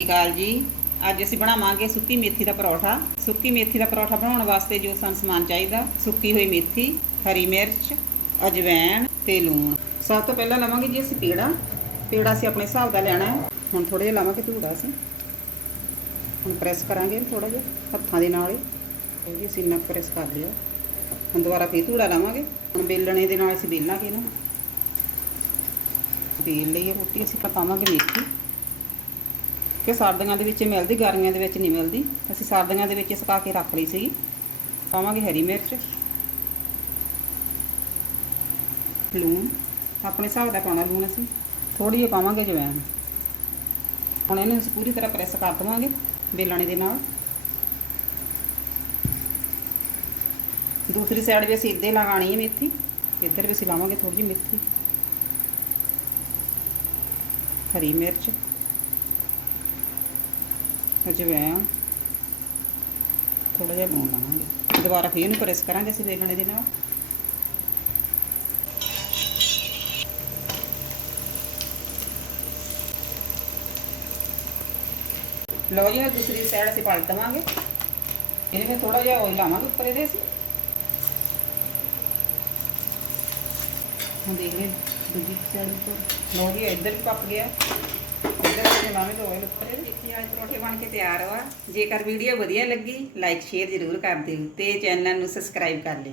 ਸਤਿ ਸ਼੍ਰੀ ਅਕਾਲ ਜੀ। ਅੱਜ ਅਸੀਂ ਬਣਾਵਾਂਗੇ ਸੁੱਕੀ ਮੇਥੀ ਦਾ ਪਰੌਠਾ। ਸੁੱਕੀ ਮੇਥੀ ਦਾ ਪਰੌਠਾ ਬਣਾਉਣ ਵਾਸਤੇ ਜੋ ਸਾਨੂੰ ਸਮਾਨ ਚਾਹੀਦਾ, ਸੁੱਕੀ ਹੋਈ ਮੇਥੀ, ਹਰੀ ਮਿਰਚ, ਅਜਵੈਣ ਤੇ ਲੂਣ। ਸਭ ਤੋਂ ਪਹਿਲਾਂ ਲਵਾਂਗੇ ਜੀ ਅਸੀਂ ਪੇੜਾ। ਪੇੜਾ ਅਸੀਂ ਆਪਣੇ ਹਿਸਾਬ ਦਾ ਲੈਣਾ ਹੈ। ਹੁਣ ਥੋੜਾ ਜਿਹਾ ਲਾਵਾਂਗੇ ਧੂੜਾ ਅਸੀਂ। ਹੁਣ ਪ੍ਰੈਸ ਕਰਾਂਗੇ ਥੋੜਾ ਜਿਹਾ ਹੱਥਾਂ ਦੇ ਨਾਲ ਹੀ। ਇਹ ਜੀ, ਅਸੀਂ ਇੰਨਾ ਪ੍ਰੈਸ ਕਰ ਲਿਆ। ਹੁਣ ਦੁਬਾਰਾ ਫੇਰ ਧੂੜਾ ਲਾਵਾਂਗੇ। ਹੁਣ ਬੇਲਣੇ ਦੇ ਨਾਲ ਅਸੀਂ ਬੇਲਾਂਗੇ ਨਾ ਬੇਲ ਲਈਏ ਰੋਟੀ, ਅਸੀਂ ਪਾਵਾਂਗੇ ਮੇਥੀ। ਕਿ ਸਰਦੀਆਂ ਦੇ ਵਿੱਚ ਮਿਲਦੀ, ਗਰਮੀਆਂ ਦੇ ਵਿੱਚ ਨਹੀਂ ਮਿਲਦੀ। ਅਸੀਂ ਸਰਦੀਆਂ ਦੇ ਵਿੱਚ ਸੁਕਾ ਕੇ ਰੱਖ ਲਈ ਸੀ। ਪਾਵਾਂਗੇ ਹਰੀ ਮਿਰਚ, ਲੂਣ। ਆਪਣੇ ਹਿਸਾਬ ਦਾ ਪਾਉਣਾ ਲੂਣ ਅਸੀਂ। ਥੋੜੀ ਜਿਹੀ ਪਾਵਾਂਗੇ ਜਵੈਣ ਹੁਣ ਇਹਨੂੰ ਅਸੀਂ ਪੂਰੀ ਤਰ੍ਹਾਂ ਪ੍ਰੈਸ ਕਰ ਦਵਾਂਗੇ ਬੇਲਣੇ ਦੇ ਨਾਲ। ਦੂਸਰੀ ਸਾਈਡ ਵੀ ਅਸੀਂ ਇੱਦੇ ਲਗਾਣੀ ਹੈ ਮੇਥੀ। ਇੱਧਰ ਵੀ ਅਸੀਂ ਲਾਵਾਂਗੇ ਥੋੜੀ ਜਿਹੀ ਮੇਥੀ। ਹਰੀ ਮਿਰਚ। ਅਜਵਾਇਣ ਥੋੜਾ ਜਿਹਾ ਲੂਣ ਲਾਵਾਂਗੇ। ਦੁਬਾਰਾ ਫੇਰ ਇਹਨੂੰ ਪ੍ਰੈਸ ਕਰਾਂਗੇ ਅਸੀਂ ਬੇਲਣੇ ਦੇ ਨਾਲ। ਲਓ ਜੀ ਹੁਣ ਦੂਸਰੀ ਸਾਈਡ ਅਸੀਂ ਪਲਟ ਦਵਾਂਗੇ। ਇਹਦੇ ਵਿੱਚ ਥੋੜਾ ਜਿਹਾ ਆਇਲ ਲਾਵਾਂਗੇ ਉੱਪਰ ਇਹਦੇ ਅਸੀਂ। ਹੁਣ ਦੇਖ ਲੈ ਦੂਜੀ ਸਾਈਡ ਉੱਪਰ ਲਓ ਜੀ ਇੱਧਰ ਵੀ ਪੱਕ ਗਿਆ। ਇੱਧਰ ਅਸੀਂ ਲਾਵਾਂਗੇ ਆਇਲ ਉੱਪਰ ਦੇਖੀ ਅੱਜ ਪਰੌਠੇ ਬਣ ਕੇ ਤਿਆਰ ਹੋਆ ਜੇਕਰ ਵੀਡੀਓ ਵਧੀਆ ਲੱਗੀ ਲਾਈਕ ਸ਼ੇਅਰ ਜ਼ਰੂਰ ਕਰ ਦਿਓ ਤੇ ਚੈਨਲ ਨੂੰ ਸਬਸਕ੍ਰਾਈਬ ਕਰ ਲਿਓ।